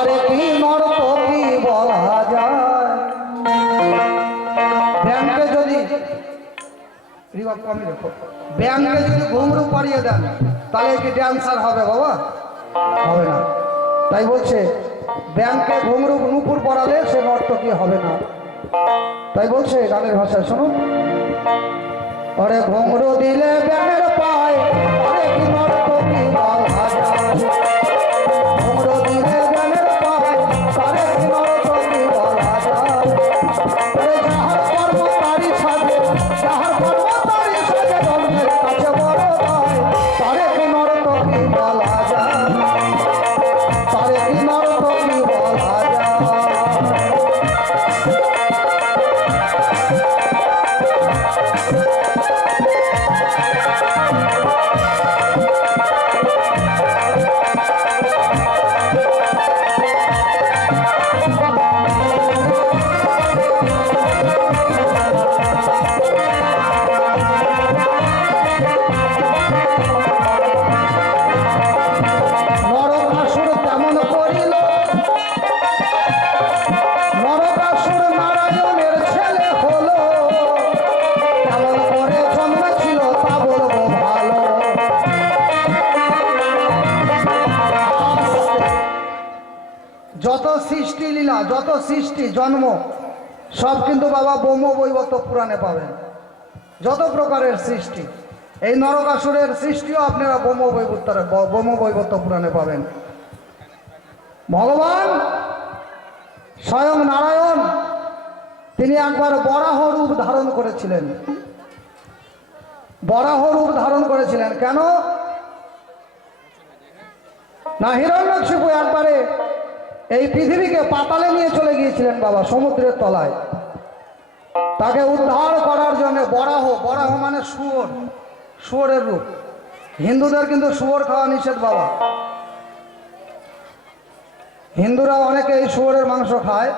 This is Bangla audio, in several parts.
ঘরে কি নরপতি বলা যদি কমে রাখো ব্যাংকে তাহলে কি ড্যান্সার হবে বাবা? হবে না। তাই বলছে, ব্যাংকে ঘুমরু নুপুর পড়ালে সে নর্তকী হবে না? তাই বলছে গানের ভাষায় শুনুন ওরে ঘুমরু দিলে ব্যাঙের পায় সৃষ্টি লীলা, যত সৃষ্টি, জন্ম, সব কিন্তু বাবা ব্রহ্ম বৈবত্য পুরাণে পাবেন। যত প্রকারের সৃষ্টি, এই নরকাসুরের সৃষ্টিও আপনারা ব্রহ্ম বৈবত্তরে ব্রহ্ম বৈবত্য পুরাণে পাবেন। ভগবান স্বয়ং নারায়ণ, তিনি একবার বরাহ রূপ ধারণ করেছিলেন। বরাহ রূপ ধারণ করেছিলেন। কেন? না হিরণ্যকশিপু একবারে এই পৃথিবীকে পাতালে নিয়ে চলে গিয়েছিলেন বাবা, সমুদ্রের তলায়। তাকে উদ্ধার করার জন্য বরাহ বরাহ মানে শুয়োর, শুয়োরের রূপ। হিন্দুদের কিন্তু শুয়োর খাওয়া নিষেধ বাবা। হিন্দুরা অনেকে এই শুয়োরের মাংস খায়।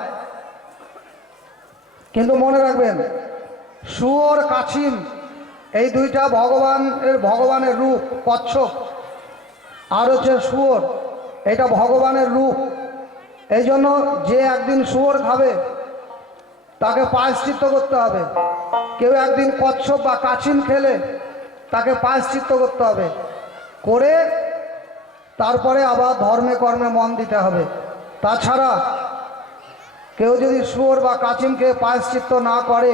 কিন্তু মনে রাখবেন, শুয়োর, কাছিম, এই দুইটা ভগবানের ভগবানের রূপ, কচ্ছপ, আর হচ্ছে শুয়োর, এটা ভগবানের রূপ। এই জন্য যে একদিন শুয়োর খাবে, তাকে পায়শ্চিত্ত করতে হবে। কেউ একদিন কচ্ছপ বা কাছিম খেলে, তাকে পায়শ্চিত্ত করতে হবে। করে তারপরে আবার ধর্মে কর্মে মন দিতে হবে। তাছাড়া কেউ যদি শুয়োর বা কাছিমকে পায়শ্চিত্ত না করে,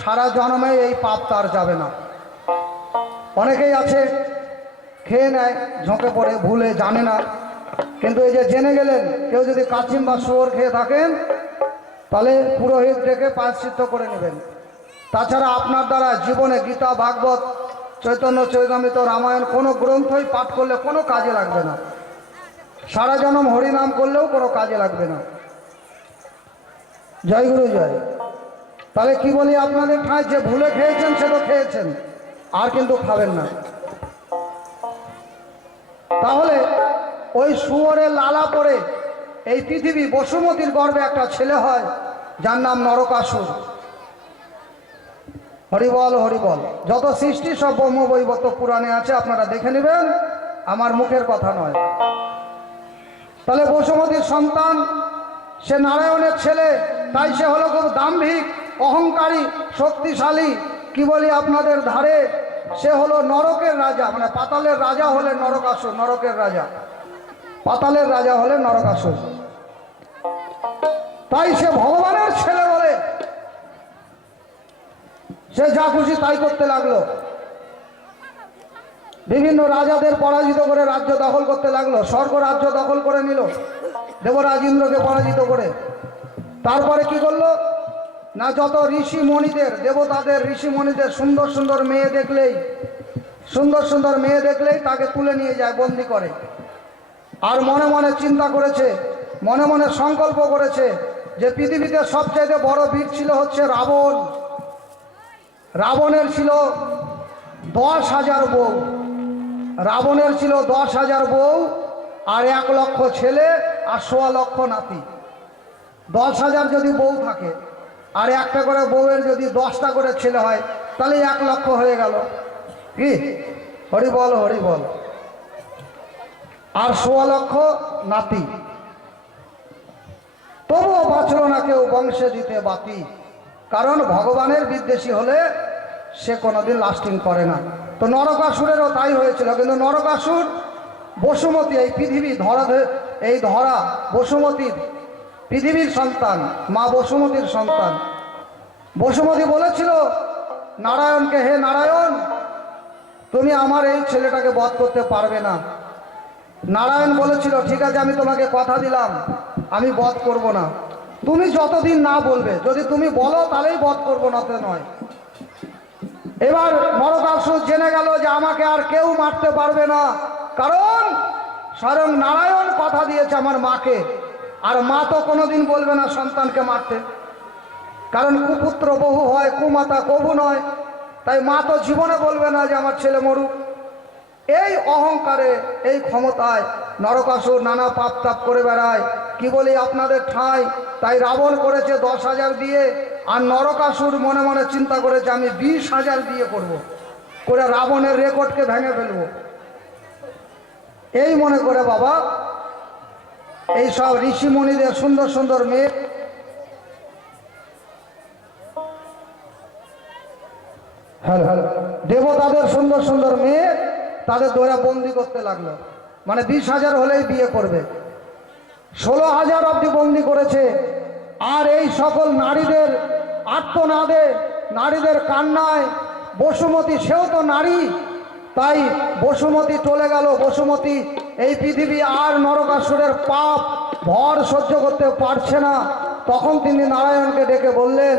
সারা জন্মে এই পাপ তার যাবে না। অনেকেই আছে, খেয়ে নেয়, ঝোঁকে পড়ে, ভুলে, জানে না। কিন্তু এই যে জেনে গেলেন, কেউ যদি কাছিম বা শুয়োর খেয়ে থাকেন, তাহলে পুরোহিত ডেকে পায়শ্চিত্ত করে নেবেন। তাছাড়া আপনার দ্বারা জীবনে গীতা, ভাগবত, চৈতন্য, চৈতামিত, রামায়ণ কোনো গ্রন্থই পাঠ করলে কোনো কাজে লাগবে না। সারা জনম হরিনাম করলেও কোনো কাজে লাগবে না। জয় গুরু, জয়। তাহলে কি বলি আপনাদের ঠাঁই, যে ভুলে খেয়েছেন সে তো খেয়েছেন, আর কিন্তু খাবেন না। ওই শুয়োরের লালা পরে এই পৃথিবী বসুমতির গর্ভে একটা ছেলে হয়, যার নাম নরকাসুর। হরিবল হরিবল যত সৃষ্টি সব ব্রহ্ম বৈবত পুরাণে আছে, আপনারা দেখে নেবেন, আমার মুখের কথা নয়। তাহলে বসুমতির সন্তান, সে নারায়ণের ছেলে, তাই সে হলো খুব দাম্ভিক, অহংকারী, শক্তিশালী, কি বলি আপনাদের ধারে? সে হলো নরকের রাজা মানে পাতালের রাজা হলে নরকাসুর, নরকের রাজা। পাতালের রাজা হলে নরকাসুর। তাই সে ভগবানের ছেলে বলে, সে যা খুশি তাই করতে লাগল। বিভিন্ন রাজাদের পরাজিত করে রাজ্য দখল করতে লাগল, স্বর্গ রাজ্য দখল করে নিল, দেবরাজ ইন্দ্রকে পরাজিত করে। তারপরে কি করল? না, যত ঋষি মণিদের, দেবতাদের, ঋষি মণিদের সুন্দর সুন্দর মেয়ে দেখলেই, সুন্দর সুন্দর মেয়ে দেখলেই তাকে তুলে নিয়ে যায়, বন্দি করে। আর মনে মনে চিন্তা করেছে, মনে মনে সংকল্প করেছে যে পৃথিবীতে সবচাইতে বড় বীর ছিল হচ্ছে রাবণ। রাবণের ছিল দশ হাজার বউ। রাবণের ছিল দশ হাজার বউ আর এক লক্ষ ছেলে আর সোয়া লক্ষ নাতি। দশ হাজার যদি বউ থাকে আর একটা করে বউয়ের যদি দশটা করে ছেলে হয়, তাহলে এক লক্ষ হয়ে গেল। কি? হরি বল হরি বল আর সোয়া লক্ষ নাতি। তবুও বাঁচল না কেউ বংশে দিতে বাতি। কারণ ভগবানের বিদ্বেষী হলে সে কোনোদিন লাস্টিং করে না। তো নরকাসুরেরও তাই হয়েছিল, কিন্তু নরকাসুর বসুমতী, এই পৃথিবী ধরা এই ধরা বসুমতীর, পৃথিবীর সন্তান, মা বসুমতীর সন্তান। বসুমতী বলেছিল, নারায়ণকে হে নারায়ণ, তুমি আমার এই ছেলেটাকে বধ করতে পারবে না। নারায়ণ বলেছিল, ঠিক আছে, আমি তোমাকে কথা দিলাম, আমি বধ করব না। তুমি যতদিন না বলবে, যদি তুমি বলো, তাহলেই বধ করব না তো নয়। এবার নরকাসুর জেনে গেল যে আমাকে আর কেউ মারতে পারবে না, কারণ স্বয়ং নারায়ণ কথা দিয়েছে আমার মাকে, আর মা তো কোনোদিন বলবে না সন্তানকে মারতে। কারণ কুপুত্র বহু হয়, কুমাতা কবু নয়, তাই মা তো জীবনে বলবে না যে আমার ছেলে মরুক। এই অহংকারে, এই ক্ষমতায় নরকাসুর নানা পাপ তাপ করে বেড়ায়। কি বলি আপনাদের ঠাঁই? তাই রাবণ করেছে দশ হাজার দিয়ে, আর নরকাসুর মনে মনে চিন্তা করেছে, আমি বিশ হাজার দিয়ে করব। করে রাবণের রেকর্ডকে ভেঙে ফেলব। এই মনে করে বাবা, এই সব ঋষিমণিদের সুন্দর সুন্দর মেয়ে। হ্যালো হ্যালো দেবতাদের সুন্দর সুন্দর মেয়ে। তাদের দোয়া বন্দি করতে লাগল। মানে বিশ হাজার হলেই বিয়ে করবে। ষোলো হাজার অব্দি বন্দি করেছে। আর এই সকল নারীদের আত্মনাদে নারীদের কান্নায়, বসুমতী সেও তো নারী, তাই বসুমতী চলে গেল। বসুমতী এই পৃথিবী আর নরকাসুরের পাপ, ভর সহ্য করতে পারছে না। তখন তিনি নারায়ণকে ডেকে বললেন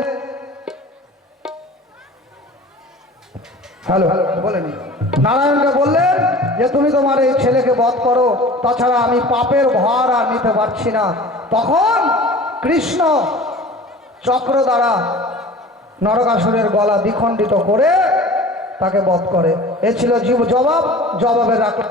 হ্যালো বলেনি। নারায়ণকে বললেন যে, তুমি তোমার এই ছেলেকে বধ করো। তাছাড়া আমি পাপের ভার আর নিতে পারছি না। তখন কৃষ্ণ চক্র দ্বারা নরকাসুরের গলা দ্বিখণ্ডিত করে তাকে বধ করে। এ ছিল জীব জবাব জবাবে রাখল